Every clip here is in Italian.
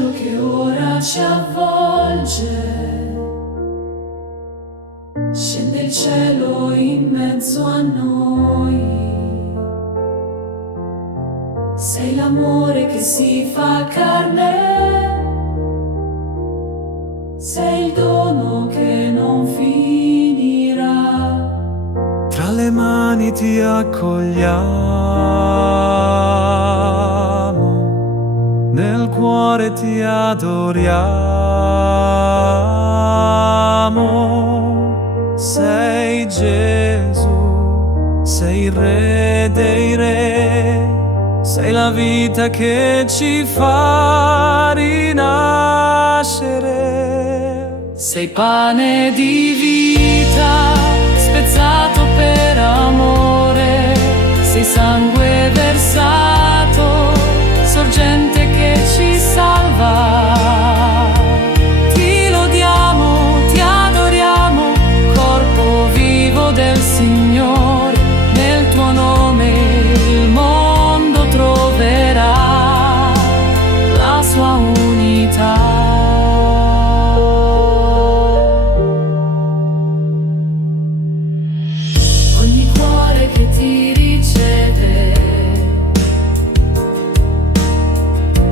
cielo che ora ci avvolge. Scende il cielo in mezzo a noi. Sei l'amore che si fa carne. Sei il dono che non finirà. Tra le mani ti accogliamo, nel cuore ti adoriamo. Sei Gesù, sei il Re dei Re, sei la vita che ci fa rinascere. Sei pane di vita, spezzato per amore. Sei sangue versato, sorgente che ci salva. Ti lodiamo, ti adoriamo, corpo vivo del Signore. Nel tuo nome il mondo troverà la sua unità. Ogni cuore che ti riceve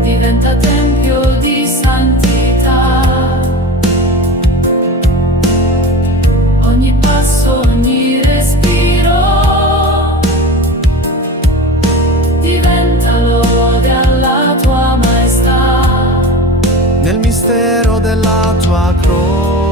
diventa tempio di santità. Ogni passo, ogni respiro diventa lode alla tua maestà. Nel mistero della tua croce